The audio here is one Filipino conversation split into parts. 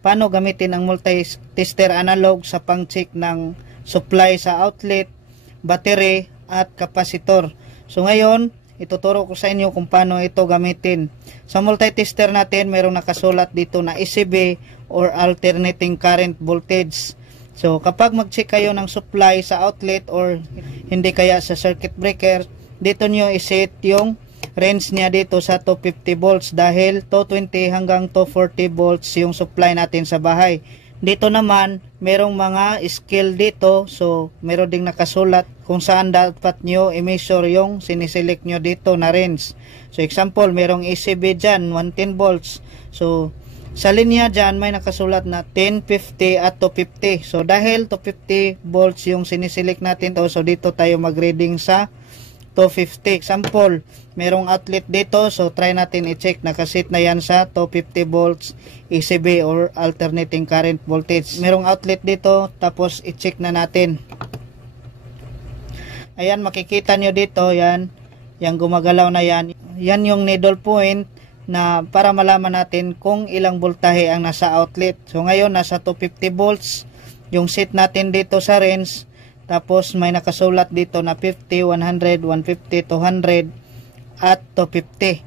paano gamitin ang multi-tester analog sa pang-check ng supply sa outlet, battery at kapasitor. So ngayon, ituturo ko sa inyo kung paano ito gamitin. Sa multi-tester natin, mayroong nakasulat dito na ECB or alternating current voltage. So kapag mag-check kayo ng supply sa outlet or hindi kaya sa circuit breaker, dito nyo iset yung range niya dito sa 250 volts dahil 220 hanggang 240 volts yung supply natin sa bahay. Dito naman, merong mga scale dito. So, meron ding nakasulat kung saan dapat nyo i-measure yung siniselect nyo dito na range. So, example, merong ECB dyan, 110 volts. So, sa linya dyan, may nakasulat na 10, 50 at 250. So, dahil 250 volts yung siniselect natin to, so dito tayo mag-reading sa 250. Example, merong outlet dito, so try natin i-check, nakasit na yan sa 250 volts ECB or alternating current voltage. Merong outlet dito, tapos i-check na natin. Ayan, makikita nyo dito, yan, yung gumagalaw na yan. Yan yung needle point na para malaman natin kung ilang voltahe ang nasa outlet. So ngayon, nasa 250 volts yung set natin dito sa range. Tapos may nakasulat dito na 50, 100, 150, 200 at 250.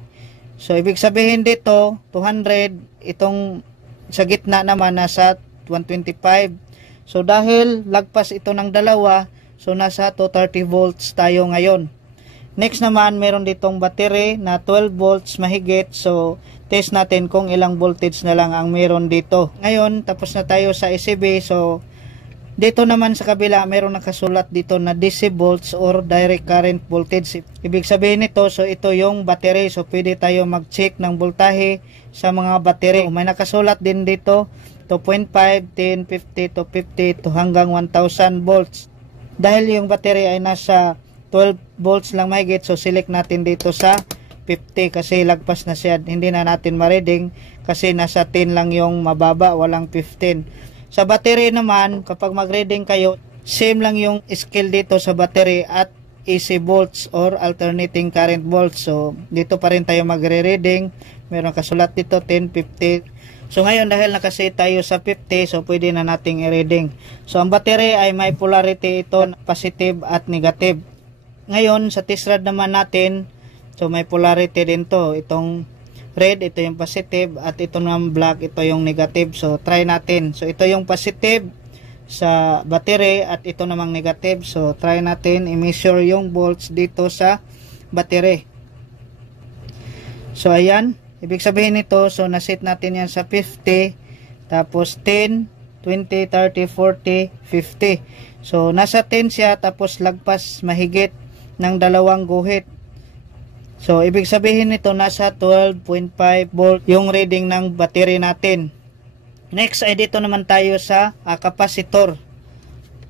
So ibig sabihin dito 200, itong sa gitna naman nasa 125. So dahil lagpas ito ng dalawa, so nasa 230 volts tayo ngayon. Next naman, meron ditong battery na 12 volts mahigit. So test natin kung ilang voltage na lang ang meron dito. Ngayon tapos na tayo sa ECB. So dito naman sa kabila, mayroong nakasulat dito na DC volts or direct current voltage. Ibig sabihin nito, so ito yung battery. So pwede tayo mag-check ng voltahe sa mga battery. May nakasulat din dito, 2.5, 10, 50, 250 to hanggang 1000 volts. Dahil yung battery ay nasa 12 volts lang mahigit, so select natin dito sa 50 kasi lagpas na siya. Hindi na natin ma-reading kasi nasa 10 lang yung mababa, walang 15. Sa battery naman, kapag mag-reading kayo, same lang yung scale dito sa battery at AC volts or alternating current volts. So, dito pa rin tayo magre-reading. Meron kasulat dito 10, 50. So, ngayon dahil nakaset tayo sa 50, so pwede na nating i-reading. So, ang battery ay may polarity ito, positive at negative. Ngayon, sa test rod naman natin, so may polarity din to. Itong red, ito yung positive, at ito naman black, ito yung negative. So try natin. So ito yung positive sa battery at ito namang negative. So try natin i-measure yung volts dito sa battery. So ayan, ibig sabihin nito, so naset natin yan sa 50, tapos 10, 20, 30, 40, 50. So nasa 10 siya, tapos lagpas mahigit ng dalawang guhit. So, ibig sabihin nito nasa 12.5 volt yung reading ng battery natin. Next ay dito naman tayo sa kapasitor.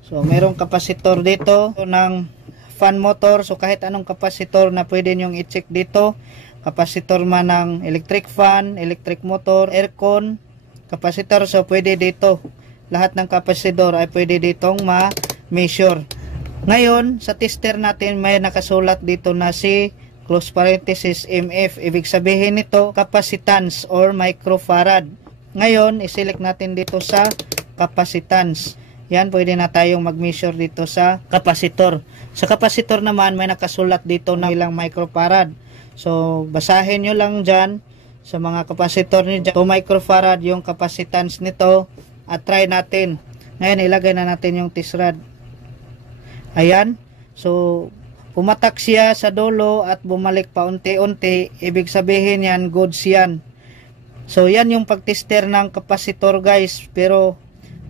So, merong kapasitor dito ng fan motor. So, kahit anong kapasitor na pwede nyong i-check dito. Kapasitor man ng electric fan, electric motor, aircon, kapasitor. So, pwede dito. Lahat ng kapasitor ay pwede ditong ma-measure. Ngayon, sa tester natin may nakasulat dito na si close parenthesis MF. Ibig sabihin nito capacitance or microfarad. Ngayon, i-select natin dito sa capacitance. Yan, pwede na tayong mag-measure dito sa kapasitor. Sa kapasitor naman, may nakasulat dito na ilang microfarad. So, basahin nyo lang dyan sa mga kapasitor nyo dyan. 2 microfarad yung capacitance nito. At try natin. Ngayon, ilagay na natin yung test rod. Ayan. So, pumatak siya sa dulo at bumalik pa unti-unti. Ibig sabihin yan, goods yan. So, yan yung pagtester ng kapasitor guys. Pero,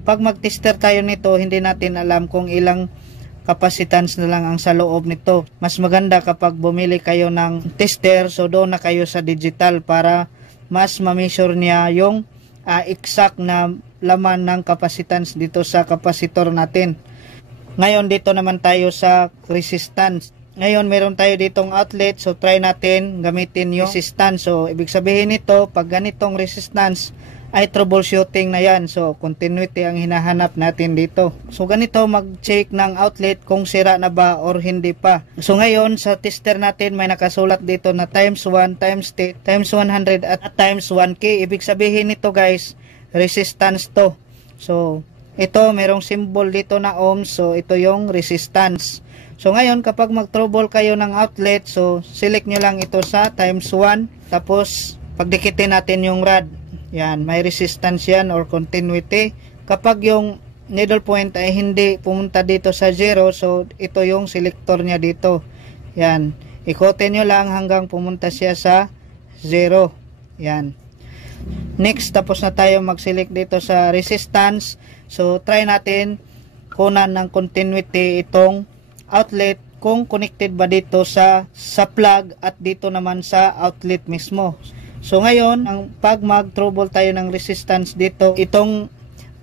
pag magtester tayo nito, hindi natin alam kung ilang capacitance na lang ang sa loob nito. Mas maganda kapag bumili kayo ng tester, so doon na kayo sa digital para mas ma-measure niya yung exact na laman ng capacitance dito sa kapasitor natin. Ngayon, dito naman tayo sa resistance. Ngayon, meron tayo ditong outlet. So, try natin gamitin yung resistance. So, ibig sabihin nito, pag ganitong resistance, ay troubleshooting na yan. So, continuity ang hinahanap natin dito. So, ganito, mag-check ng outlet kung sira na ba or hindi pa. So, ngayon, sa tester natin, may nakasulat dito na times 1, times 10, times 100, at times 1K. Ibig sabihin nito, guys, resistance to. So ito merong symbol dito na ohms, so ito yung resistance. So ngayon kapag mag-trouble kayo ng outlet, so select nyo lang ito sa times 1, tapos pagdikitin natin yung rod. Yan, may resistance yan or continuity. Kapag yung needle point ay hindi pumunta dito sa 0, so ito yung selector niya dito. Yan, ikotin nyo lang hanggang pumunta siya sa 0. Yan. Next, tapos na tayo mag-select dito sa resistance. So try natin kunan ng continuity itong outlet kung connected ba dito sa plug at dito naman sa outlet mismo. So ngayon, pag mag-trouble tayo ng resistance dito, itong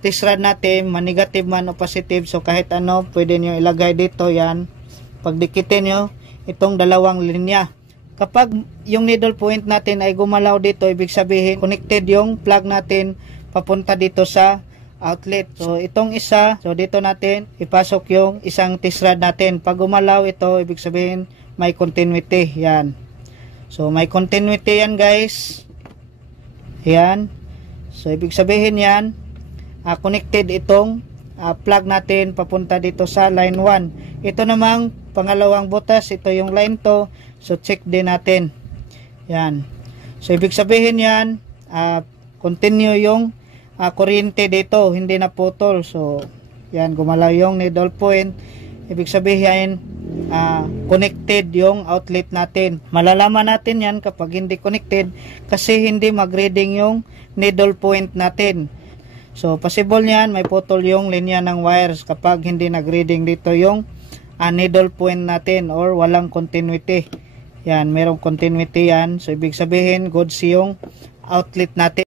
test rod natin, man-negative man o positive, so kahit ano, pwede nyo ilagay dito yan. Pagdikitin nyo, itong dalawang linya. Kapag yung needle point natin ay gumalaw dito, ibig sabihin, connected yung plug natin papunta dito sa outlet. So itong isa, so dito natin ipasok yung isang test rod natin. Pag gumalaw ito, ibig sabihin may continuity. Yan. So may continuity yan guys. Yan. So ibig sabihin yan, connected itong plug natin papunta dito sa line 1. Ito namang pangalawang butas, ito yung line 2. So check din natin. Yan. So ibig sabihin yan, continue yung kuryente dito, hindi na putol. So yan, gumalaw yung needle point, ibig sabihin connected yung outlet natin. Malalaman natin yan kapag hindi connected kasi hindi mag-reading yung needle point natin. So possible yan may putol yung linya ng wires kapag hindi nag-reading dito yung needle point natin or walang continuity. Yan, merong continuity yan. So ibig sabihin goods yung outlet natin.